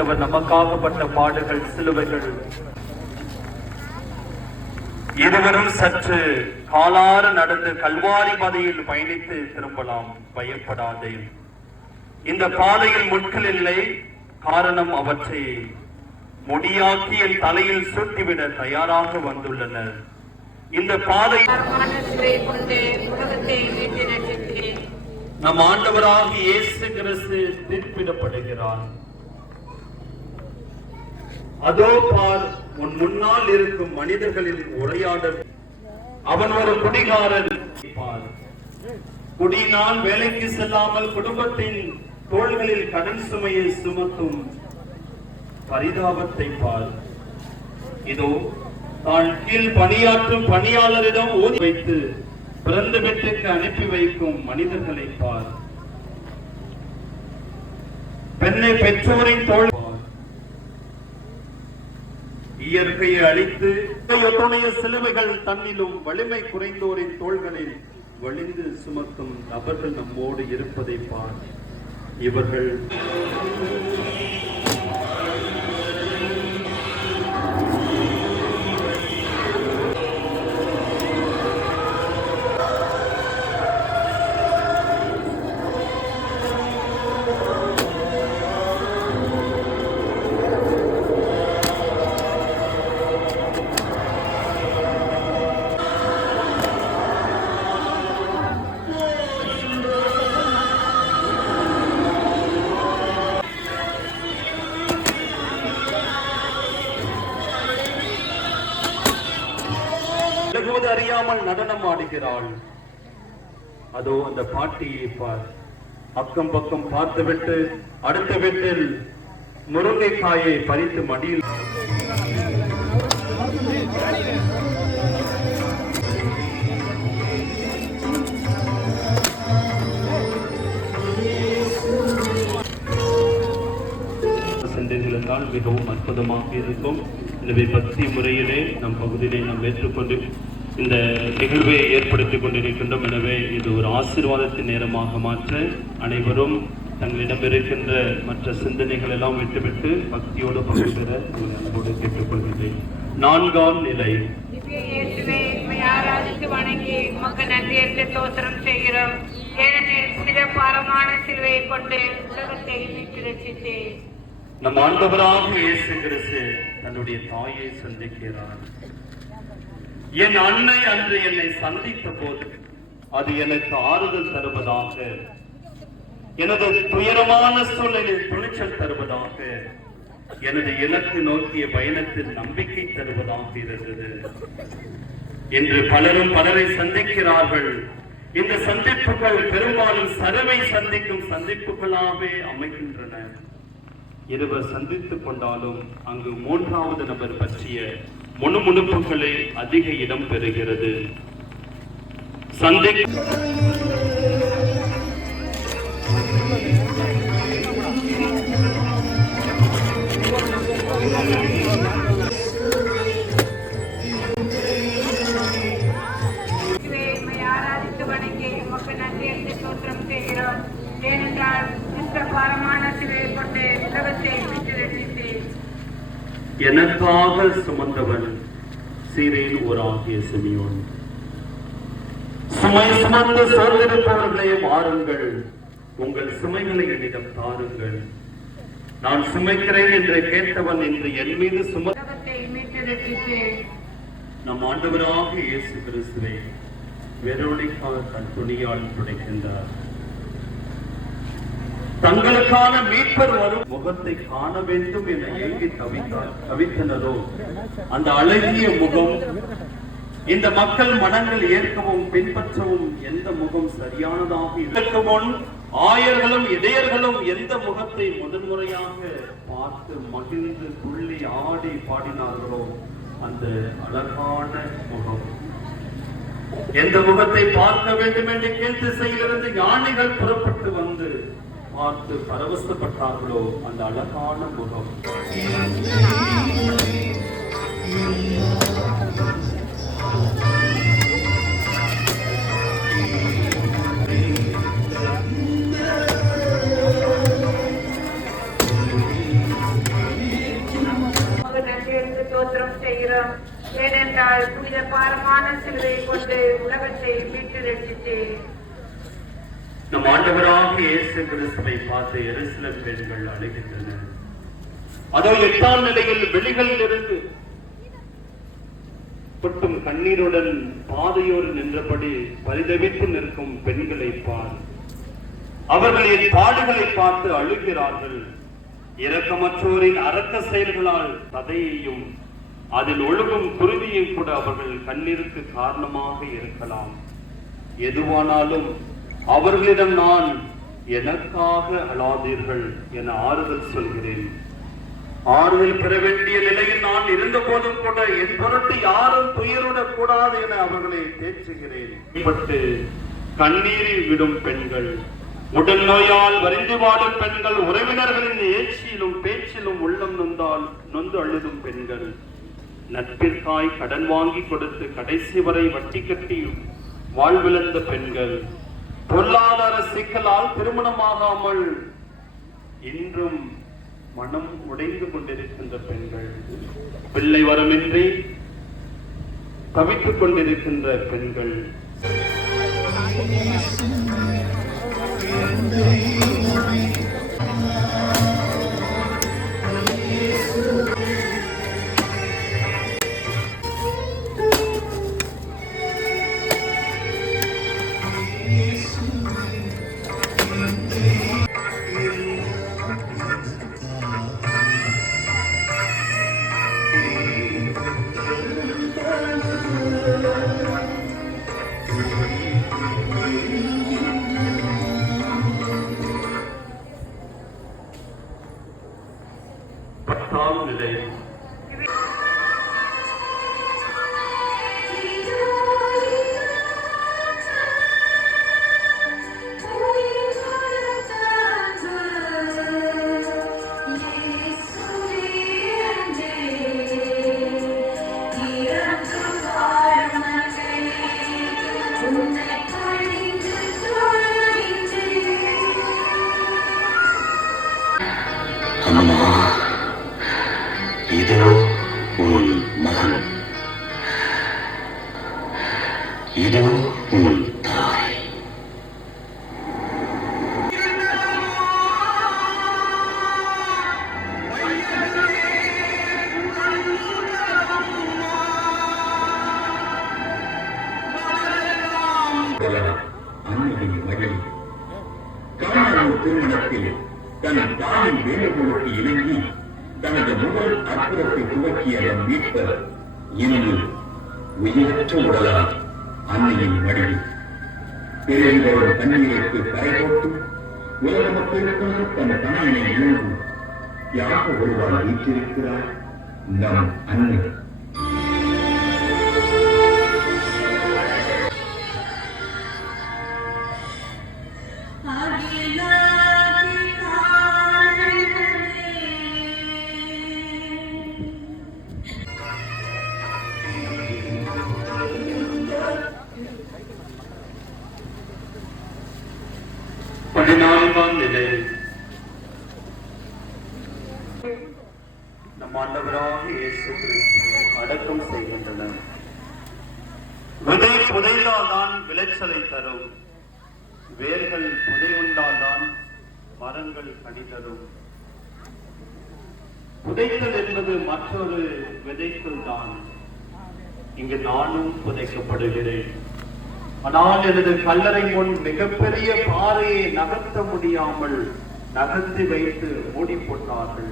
ஆண்டவர் நமக்காகப்பட்ட பாடுகள், சிலுவைகள் இருவரும் சற்று காலார நடந்து கல்வாரி பாதையில் பயணித்து திரும்பலாம். பயப்படாதே. இந்த பாதையில் முட்கள் இல்லை, காரணம் அவற்றை முடியாக்கி என் தலையில் சூட்டிவிட தயாராக வந்துள்ளனர். இந்த பாதை நம் ஆண்டவராக இயேசு கிறிஸ்து தீர்ப்பிடப்படுகிறார். அதோ பார், உன் முன்னால் இருக்கும் மனிதர்களின் உரையாடல். அவன் ஒரு குடிகாரன். குடியினால் வேலைக்கு செல்லாமல் குடும்பத்தின் தோள்களில் கடன் சுமையை சுமத்தும் பரிதாபத்தை பார். இதோ தான் கீழ் பணியாற்றும் பணியாளரிடம் ஓதி வைத்து பிறந்த வீட்டுக்கு அனுப்பி வைக்கும் மனிதர்களை பார். பெண்ணை பெற்றோரின் தோள் இயற்கையை அழித்து எத்தனைய சிலுவைகள் தன்னிலும் வலிமை குறைந்தோரின் தோள்களில் வலிந்து சுமக்கும் நபர்கள் நம்மோடு இருப்பதை பார். இவர்கள் அறியாமல் நடனம் ஆடுகிறாள். அதோ அந்த பாட்டியை பார். அக்கம் பக்கம் பார்த்துவிட்டு அடுத்த வீட்டில் முருங்கைக்காயை பறித்து மடியில் சென்றிருந்தால் மிகவும் அற்புதமாக இருக்கும். எனவே பக்தி முறையிலே நம் பகுதியிலே நாம் ஏற்றுக்கொண்டு இந்த நிகழ்வை ஏற்படுத்திக் கொண்டிருக்கின்றோம். எனவே இது ஒரு ஆசீர்வாதத்தின் நேரமாக மாற்ற அனைவரும் தங்களிடம் இருக்கின்ற மற்ற சிந்தனைகள் எல்லாம் விட்டுவிட்டு பக்தியோடு பங்கு பெற அன்போடு கேட்டுக்கொள்கிறேன். 4ஆம் நிலை. ஆராதித்து வணங்கி உமக்கு நன்றி என்று ஸ்தோத்திரம் செய்கிறோம். ஏனெனில் புனித பாரமான சிலுவையை கொண்டு உலகத்தை மீட்டு ரட்சித்தேன். நம் ஆண்டவராக இயேசு கிறிஸ்து தன்னுடைய தாயை சந்திக்கிறார். என் அன்னை அன்று என்னை சந்தித்த போது அது எனக்கு ஆறுதல் தருவதாக, எனது துயரமான சூழலில் துணிச்சல் தருவதாக, எனது இலக்கு நோக்கிய பயணத்தில் நம்பிக்கை தருவதாக இருந்தது. இன்று பலரும் பலரை சந்திக்கிறார்கள். இந்த சந்திப்புகள் பெரும்பாலும் சரவை சந்திக்கும் சந்திப்புகளாகவே அமைகின்றன. இருவர் சந்தித்துக் கொண்டாலும் அங்கு மூன்றாவது நபர் பற்றிய முணுமுணுப்புகளே அதிக இடம் பெறுகிறது. ஆராதித்து வணங்கி உமக்கு நன்றி என்று ஸ்தோத்திரம் செய்கிறோம். ஏனென்றால் பாரமான சிலுவையை கொண்டு உலகத்தை மீட்டு ரட்சித்தேன். எனக்காக சுமந்தவன் சீரேன் ஓராகிய சிமியோன். சுமை சுமந்து சோர்ந்திருப்பவர்களே வாருங்கள், உங்கள் சுமைகளை என்னிடம் தாருங்கள், நான் சுமைக்கிறேன் என்று கேட்டவன் என்று என் மீது உலகத்தை மீட்டு ரட்சித்தேன். நம் ஆண்டவராக இயேசு கிறிஸ்துவை வெரோனிகா தன் துணியால் துடைக்கின்றார். தங்களுக்கான மீட்பர் வரும் முகத்தை காண வேண்டும் என ஏங்கி தவித்தனரோ அந்த அழகிய முகம் இந்த மக்கள் மனங்கள் ஏற்கவும் பின்பற்றவும் எந்த முகம் சரியானதாக இதற்கு முன் ஆயர்களும் இடையர்களும் எந்த முகத்தை முதன்முறையாக பார்த்து மகிழ்ந்து துள்ளி ஆடி பாடினார்களோ அந்த அழகான முகம். எந்த முகத்தை பார்க்க வேண்டும் என்று கீழ் திசையிலிருந்து யானைகள் புறப்பட்டு வந்து பார்த்து பரவசப்பட்டார்களோ அந்த அழகான முகம். இந்த பாரமான சிலுவையை கொண்டு உலகத்தை மீட்டு ரட்சித்தேன். நம் ஆண்டவராக இயேசு கிறிஸ்துவை பார்த்து எருசலேம் பெண்கள் அழுகின்றனர். அதோ 8ஆம் நிலையில் வெளிகளில் இருந்து கொட்டும் கண்ணீருடன் பாதையோடு நின்றபடி பரிதவித்து நிற்கும் பெண்களை பார். அவர்களின் பாடுகளை பார்த்து அழுகிறார்கள். இரக்கமற்றோரின் அரக்க செயல்களால் கதையையும் அதில் ஒழுகும் குருதியும் கூட அவர்கள் கண்ணீருக்கு காரணமாக இருக்கலாம். எதுவானாலும் அவர்களிடம் நான் எனக்காக அழாதீர்கள் என ஆறுதல் சொல்கிறேன். ஆறுதல் பெற வேண்டிய நிலையில் நான் இருந்த போதும் கூட என் பொருட்டு யாரும் துயருடக் கூடாது என அவர்களை தேற்றுகிறேன். கண்ணீரில் விடும் பெண்கள், உடல் நோயால் வரிந்து வாடும் பெண்கள், உறவினர்களின் ஏச்சியிலும் பேச்சிலும் உள்ளம் நொந்து அழுதும் பெண்கள், நட்பிற்காய் கடன் வாங்கி கொடுத்து கடைசி வரை வட்டி கட்டி வாழ்விழந்த பெண்கள், பொருளாதார சிக்கலால் திருமணமாகாமல் இன்றும் மனம் உடைந்து கொண்டிருக்கின்ற பெண்கள், பிள்ளை வரமின்றி தவித்துக் கொண்டிருக்கின்ற பெண்கள், அன்னையின் மகள் காணாமல் திருமணத்தில் தன் தாயின் வேண்டுகோளுக்கு இணங்கி தனது முதல் அற்புதத்தை துவக்கிய நம் மீட்பர் இன்று உயிரற்ற உடலால் அன்னையின் மடியில் பிறகு வரும் தண்ணீருக்கு கரை போட்டு உலக மக்களுக்காக தன் தன்னை இழந்து யாக ஒருவாள் வீற்றிருக்கிறார் நம் அன்னை. நம் ஆண்டவராக இயேசு கிறிஸ்துவை அடக்கம் செய்கின்றனர். விதை புதைந்தால்தான் விளைச்சலை தரும், வேர்கள் புதை உண்டால்தான் மரங்கள் கனி தரும். புதைத்தல் என்பது மற்றொரு விதைத்தல் தான். இங்கு நானும் புதைக்கப்படுகிறேன். ஆனால் எனது கல்லறை முன் மிகப்பெரிய பாறையை நகர்த்த முடியாமல் நகர்த்தி வைத்து மூடி போட்டார்கள்.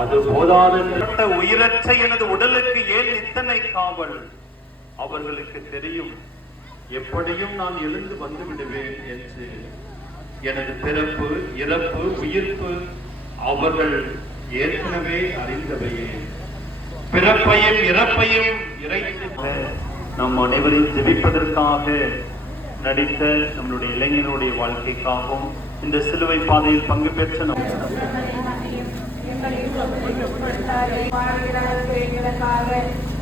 அது போதாத உயிரற்ற எனது உடலுக்கு ஏன் இத்தனை காவல்? அவர்களுக்கு தெரியும், எப்படியும் நான் எழுந்து வந்து விடுவேன் என்று. எனது பிறப்பு, இறப்பு, உயிர்ப்பு அவர்கள் ஏற்கனவே அறிந்தவையே. பிறப்பையும் இறப்பையும் இறைத்து நம் அனைவரையும் ஜெபிப்பதற்காக நடித்த நம்மளுடைய இளைஞனுடைய வாழ்க்கைக்காகவும் இந்த சிலுவை பாதையில் பங்கு பெற்ற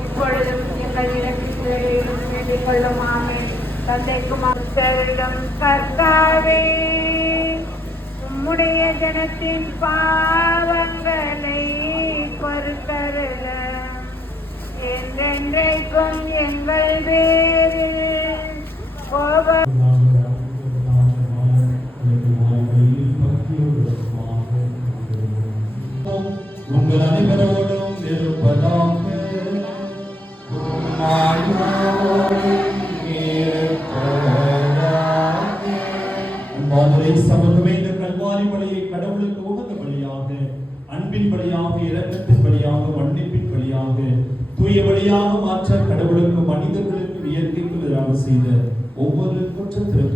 இப்பொழுதும் எங்கள் வேண்டிக் கொள்ளும். ஆமென். தந்தைக்கும் கர்த்தாவே, உம்முடைய ஜனத்தின் பாவங்களை பொறுத்தருள. என் என்றென்றைக்கும் எங்கள் பேரு கோப உங்கள் அனைவரோடும் இருப்பதாக அன்பானவரே, சமூகமே இந்த கல்வாரி பலியை கடவுளுக்கு உகந்த பலியாக, அன்பின் பலியாக, இரக்கத்தின் பலியாக, மன்னிப்பின் பலியாக, தூய பலியாக மாற்ற கடவுளுக்கு மனிதர்களுக்கு இயற்கைக்கு எதிராக செய்த ஒவ்வொரு குற்றத்திற்கும்